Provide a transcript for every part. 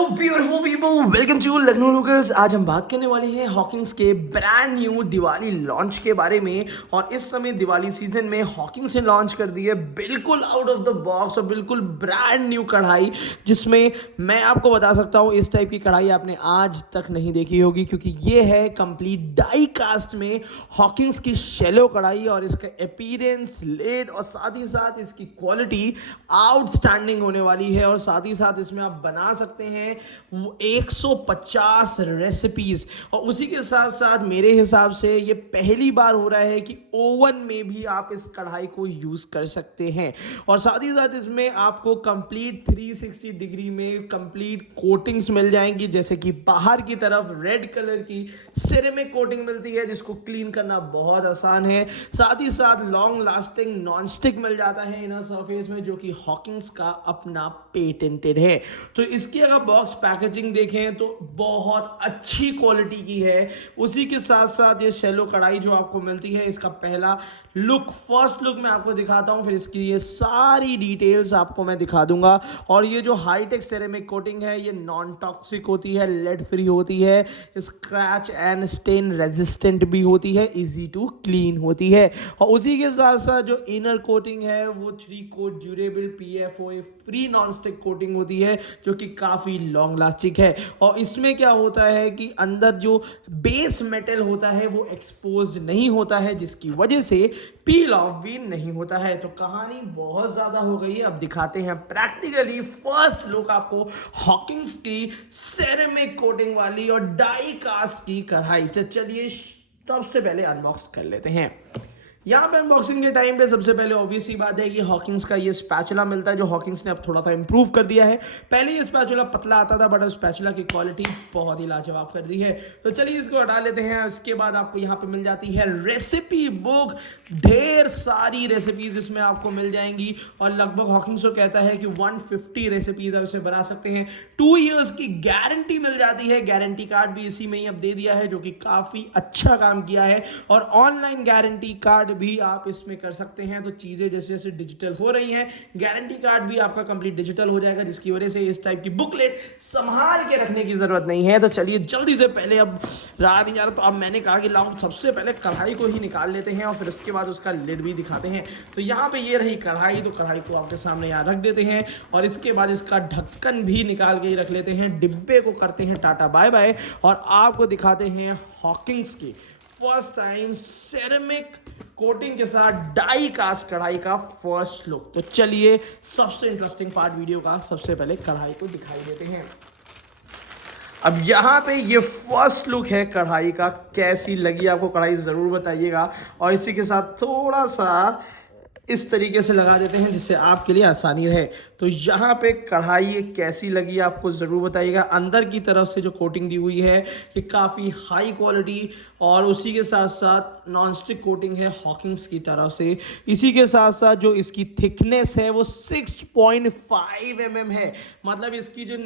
Beautiful people, welcome to Lucknow locals. आज हम बात करने वाले हैं हॉकिंस के ब्रांड न्यू दिवाली लॉन्च के बारे में। और इस समय दिवाली सीजन में हॉकिंस ने लॉन्च कर दी है बिल्कुल आउट ऑफ द बॉक्स और बिल्कुल ब्रांड न्यू कढ़ाई, जिसमें मैं आपको बता सकता हूँ इस टाइप की कढ़ाई आपने आज तक नहीं देखी होगी, क्योंकि ये है कंप्लीट डाई कास्ट में हॉकिंस की शैलो कढ़ाई। और इसका अपीयरेंस, लेड और साथ ही साथ इसकी क्वालिटी आउटस्टैंडिंग होने वाली है। और साथ ही साथ इसमें आप बना सकते हैं 150 रेसिपीज। और उसी के साथ साथ मेरे हिसाब से ये पहली बार हो रहा है कि ओवन में भी आप इस कढ़ाई को यूज कर सकते हैं। और साथ ही साथ इसमें आपको कंप्लीट 360 डिग्री में कंप्लीट कोटिंग्स मिल जाएंगी, जैसे कि बाहर की तरफ रेड कलर की सिरेमिक कोटिंग मिलती है, जिसको क्लीन करना बहुत आसान है। साथ ही साथ लॉन्ग लास्टिंग नॉन स्टिक मिल जाता है इनर सरफेस में, जो कि हॉकिंस का अपना पेटेंटेड है। तो इसकी अगर बॉक्स पैकेजिंग देखें तो बहुत अच्छी क्वालिटी की है। उसी के साथ साथ ये शैलो कढ़ाई जो आपको मिलती है, इसका पहला लुक, फर्स्ट लुक मैं आपको दिखाता हूं, फिर इसकी ये सारी डिटेल्स आपको मैं दिखा दूंगा। और ये जो हाईटेक सेरेमिक कोटिंग है, ये नॉन टॉक्सिक होती है, लेड फ्री होती है, स्क्रैच एंड स्टेन रेजिस्टेंट भी होती है, इजी टू क्लीन होती है। और उसी के साथ साथ जो इनर कोटिंग है वो 3 coat durable PFOA free non stick coating होती है, जो कि काफ़ी लॉन्ग लास्टिक है। और इसमें क्या होता है कि अंदर जो बेस मेटल होता है वो एक्सपोज नहीं होता है, जिसकी वजह से पील ऑफ भी नहीं होता है। तो कहानी बहुत ज़्यादा हो गई है, अब दिखाते हैं प्रैक्टिकली फर्स्ट लुक आपको हॉकिंस की सेरेमिक कोटिंग वाली और डाई कास्ट की कढ़ाई। तो चलिए सबसे पहले अनबॉक्स कर लेते हैं। यहाँ पे अनबॉक्सिंग के टाइम पे सबसे पहले ऑब्वियस ही बात है कि हॉकिंस का ये स्पैचुला मिलता है, जो हॉकिंस ने अब थोड़ा सा इंप्रूव कर दिया है। पहले ये स्पैचुला पतला आता था, बट अब स्पैचुला की क्वालिटी बहुत ही लाजवाब कर दी है। तो चलिए इसको हटा लेते हैं। उसके बाद आपको यहाँ पे मिल जाती है रेसिपी बुक, ढेर सारी रेसिपीज इसमें आपको मिल जाएंगी। और लगभग हॉकिंस को कहता है कि 150 रेसिपीज आप इसमें बना सकते हैं। 2 ईयर्स की गारंटी मिल जाती है, गारंटी कार्ड भी इसी में ही अब दे दिया है, जो कि काफ़ी अच्छा काम किया है। और ऑनलाइन गारंटी कार्ड भी आप इसमें कर सकते हैं। तो चीजें जैसे जैसे डिजिटल हो रही हैं, गारंटी कार्ड भी आपका कंप्लीट डिजिटल हो जाएगा, जिसकी वजह से इस टाइप की बुकलेट संभाल के रखने की जरूरत नहीं है। तो चलिए जल्दी से, पहले अब रहा नहीं जा रहा, तो अब मैंने कहा कि लाओ सबसे पहले कढ़ाई को ही निकाल लेते हैं और फिर उसके बाद उसका लिड भी दिखाते हैं। तो यहाँ पे ये रही कढ़ाई, तो कढ़ाई को आपके सामने यहाँ रख देते हैं और इसके बाद इसका ढक्कन भी निकाल के ही रख लेते हैं। डिब्बे को करते हैं टाटा बाय बाय और आपको दिखाते हैं हॉकिंस की फर्स्ट टाइम सेरेमिक कोटिंग के साथ डाई कास्ट कढ़ाई का फर्स्ट लुक। तो चलिए सबसे इंटरेस्टिंग पार्ट वीडियो का, सबसे पहले कढ़ाई को दिखाई देते हैं। अब यहाँ पे ये फर्स्ट लुक है कढ़ाई का, कैसी लगी आपको कढ़ाई ज़रूर बताइएगा। और इसी के साथ थोड़ा सा इस तरीके से लगा देते हैं जिससे आपके लिए आसानी रहे। तो यहाँ पे कढ़ाई कैसी लगी आपको ज़रूर बताइएगा। अंदर की तरफ से जो कोटिंग दी हुई है ये काफ़ी हाई क्वालिटी और उसी के साथ साथ नॉन स्टिक कोटिंग है हॉकिंस की तरफ से। इसी के साथ साथ जो इसकी थिकनेस है वो 6.5 mm है, मतलब इसकी जो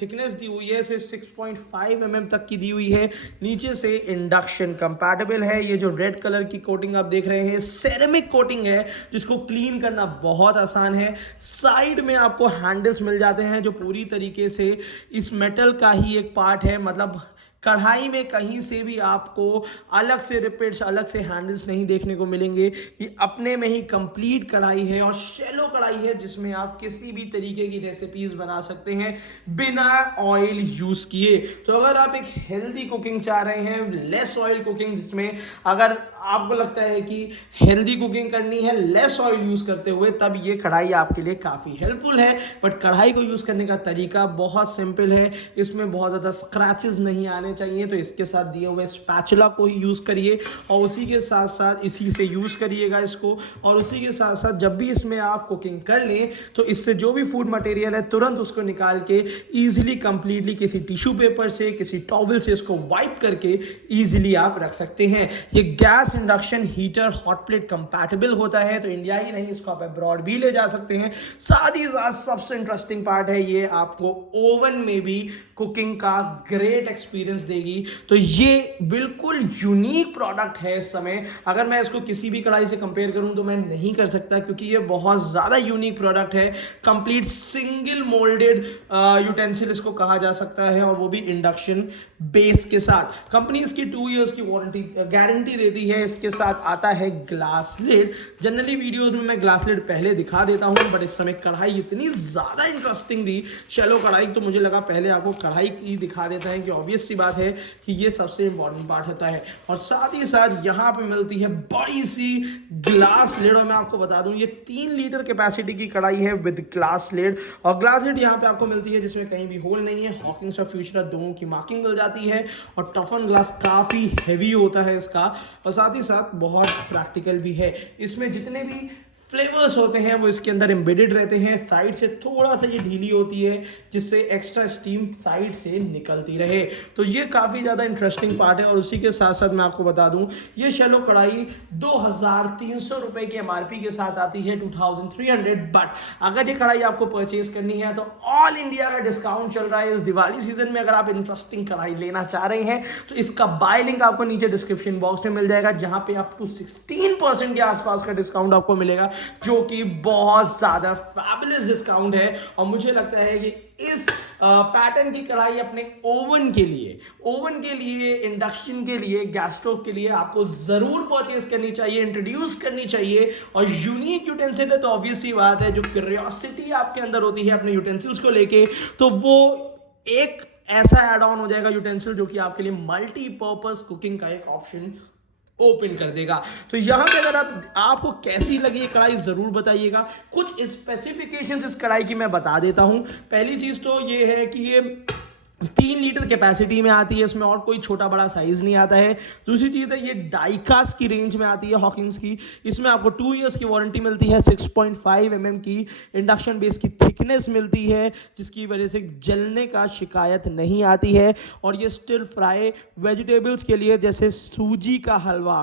थिकनेस दी हुई है 6.5 mm तक की दी हुई है। नीचे से इंडक्शन कंपैटिबल है। ये जो रेड कलर की कोटिंग आप देख रहे हैं सेरेमिक कोटिंग है, जिसको क्लीन करना बहुत आसान है। साइड में आपको हैंडल्स मिल जाते हैं, जो पूरी तरीके से इस मेटल का ही एक पार्ट है, मतलब कढ़ाई में कहीं से भी आपको अलग से रिपेट्स, अलग से हैंडल्स नहीं देखने को मिलेंगे। ये अपने में ही कंप्लीट कढ़ाई है और शैलो कढ़ाई है, जिसमें आप किसी भी तरीके की रेसिपीज बना सकते हैं बिना ऑयल यूज किए। तो अगर आप एक हेल्दी कुकिंग चाह रहे हैं, लेस ऑयल कुकिंग, जिसमें अगर आपको लगता है कि हेल्दी कुकिंग करनी है लेस ऑयल यूज करते हुए, तब ये कढ़ाई आपके लिए काफ़ी हेल्पफुल है। बट कढ़ाई को यूज करने का तरीका बहुत सिंपल है, इसमें बहुत ज़्यादा स्क्रैचेस नहीं आने चाहिए। तो इसके साथ दिए हुए स्पैचुला को ही यूज करिए और उसी के साथ साथ इसी से यूज करिएगा इसको। और उसी के साथ साथ जब भी इसमें आप कुकिंग कर लें तो इससे जो भी फूड मटेरियल है तुरंत उसको निकाल के इजीली कंप्लीटली किसी टिश्यू पेपर से, किसी टॉवल से इसको वाइप करके इजीली आप रख सकते हैं। ये gas induction heater hot plate compatible होता है, तो इंडिया ही नहीं इसको आप अब्रॉड भी ले जा सकते हैं। साथ ही साथ सबसे इंटरेस्टिंग पार्ट है, ये आपको ओवन में भी कुकिंग का ग्रेट एक्सपीरियंस एक्सपीरियंस देगी। तो ये बिल्कुल यूनिक प्रोडक्ट है इस समय। अगर मैं इसको किसी भी कढ़ाई से कंपेयर करूं तो मैं नहीं कर सकता, क्योंकि ये बहुत ज़्यादा यूनिक प्रोडक्ट है। कंप्लीट सिंगल मोल्डेड यूटेंसिल इसको कहा जा सकता है, और वो भी इंडक्शन बेस के साथ। कंपनी इसकी 2 इयर्स की वारंटी गारंटी देती है। इसके साथ आता है ग्लास लिड। जनरली वीडियोज में मैं ग्लास लिड पहले दिखा देता हूं, बट इस समय कढ़ाई इतनी ज़्यादा इंटरेस्टिंग थी, शैलो कढ़ाई, तो मुझे लगा पहले आपको कढ़ाई की दिखा देता है कि ऑब्वियस सी बात है कि ये सबसे इंपॉर्टेंट पार्ट होता है। और साथ ही साथ यहाँ पे मिलती है बड़ी सी ग्लास लिड, और मैं आपको बता दूं ये 3 लीटर कैपेसिटी की कढ़ाई है विद ग्लास लिड। और ग्लास लिड यहाँ पे आपको मिलती है जिसमें कहीं भी होल नहीं है। हॉकिंस और फ्यूचरा दोनों की मार्किंग मिल जाती है, और टफन ग्लास काफ़ी हैवी होता है इसका, और साथ ही साथ बहुत प्रैक्टिकल भी है। इसमें जितने भी फ्लेवर्स होते हैं वो इसके अंदर एम्बेडेड रहते हैं। साइड से थोड़ा सा ये ढीली होती है, जिससे एक्स्ट्रा स्टीम साइड से निकलती रहे। तो ये काफ़ी ज़्यादा इंटरेस्टिंग पार्ट है। और उसी के साथ साथ मैं आपको बता दूं, ये शैलो कढ़ाई 2300 रुपये की MRP के साथ आती है, 2300। बट अगर ये कढ़ाई आपको परचेज करनी है तो ऑल इंडिया का डिस्काउंट चल रहा है इस दिवाली सीजन में। अगर आप इंटरेस्टिंग कढ़ाई लेना चाह रहे हैं तो इसका बाय लिंक आपको नीचे डिस्क्रिप्शन बॉक्स में मिल जाएगा, जहां पे अप टू 16% के आसपास का डिस्काउंट आपको मिलेगा, जो कि बहुत ज्यादा फैबुलस डिस्काउंट है। और मुझे लगता है कि इस पैटर्न की कढ़ाई अपने ओवन के लिए, इंडक्शन के लिए, गैस स्टोव के लिए आपको जरूर परचेज करनी चाहिए, इंट्रोड्यूस करनी चाहिए। और यूनिक यूटेंसिल है तो ऑब्वियस सी बात है, जो क्यूरियोसिटी आपके अंदर होती है अपने यूटेंसिल्स को लेके, तो वो एक ऐसा एड ऑन हो जाएगा यूटेंसिल जो कि आपके लिए मल्टीपर्पज कुकिंग का एक ऑप्शन ओपन कर देगा। तो यहां पे अगर आपको कैसी लगी ये कढ़ाई जरूर बताइएगा। कुछ स्पेसिफिकेशंस इस कढ़ाई की मैं बता देता हूं। पहली चीज तो ये है कि ये 3 लीटर कैपेसिटी में आती है, इसमें और कोई छोटा बड़ा साइज नहीं आता है। दूसरी चीज़ है ये डाइकास्ट की रेंज में आती है, हॉकिंस की। इसमें आपको 2 इयर्स की वारंटी मिलती है, 6.5 mm की इंडक्शन बेस की थिकनेस मिलती है, जिसकी वजह से जलने का शिकायत नहीं आती है। और ये स्टिर फ्राई वेजिटेबल्स के लिए, जैसे सूजी का हलवा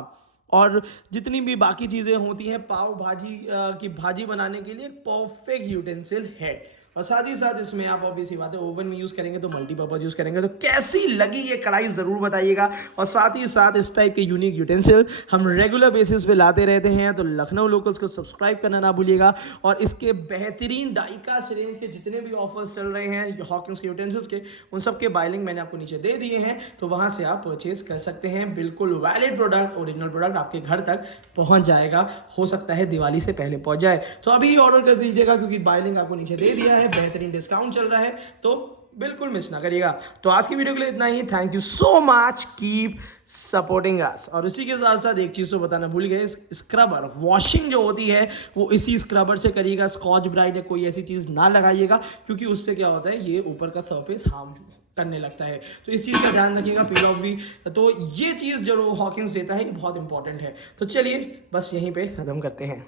और जितनी भी बाकी चीज़ें होती हैं पाव भाजी की भाजी बनाने के लिए परफेक्ट यूटेंसिल है। और साथ ही साथ इसमें आप ऑब्वियसली बात है ओवन में यूज़ करेंगे तो मल्टीपर्पज़ यूज़ करेंगे। तो कैसी लगी ये कढ़ाई ज़रूर बताइएगा। और साथ ही साथ इस टाइप के यूनिक यूटेंसिल हम रेगुलर बेसिस पे लाते रहते हैं, तो लखनऊ लोकल्स को सब्सक्राइब करना ना भूलिएगा। और इसके बेहतरीन डाइकास्ट रेंज के जितने भी ऑफर्स चल रहे हैं हॉकिंस के यूटेंसिल्स के, उन सब के बाय लिंक मैंने आपको नीचे दे दिए हैं, तो वहाँ से आप परचेज कर सकते हैं। बिल्कुल वैलिड प्रोडक्ट, ओरिजिनल प्रोडक्ट आपके घर तक पहुँच जाएगा। हो सकता है दिवाली से पहले पहुँच जाए, तो अभी ऑर्डर कर दीजिएगा, क्योंकि बाय लिंक आपको नीचे दे दिया है। बेहतरीन डिस्काउंट चल रहा है, तो बिल्कुल मिस ना करिएगा। तो आज की वीडियो के लिए इतना ही। Thank you so much, keep supporting us. और इसी के साथ साथ एक चीज़ तो बताना भूल गए, स्क्रबर वॉशिंग जो होती है वो इसी स्क्रबर से करिएगा। स्कॉच ब्राइट या कोई ऐसी चीज़ ना लगाइएगा, क्योंकि उससे क्या होता है ये ऊपर का सरफेस हार्म करने लगता है। तो इस चीज़ का ध्यान रखिएगा, पील ऑफ भी। तो ये चीज़ जो हॉकिंस देता है ये बहुत इंपॉर्टेंट है। तो चलिए बस यहीं पे ख़त्म करते हैं।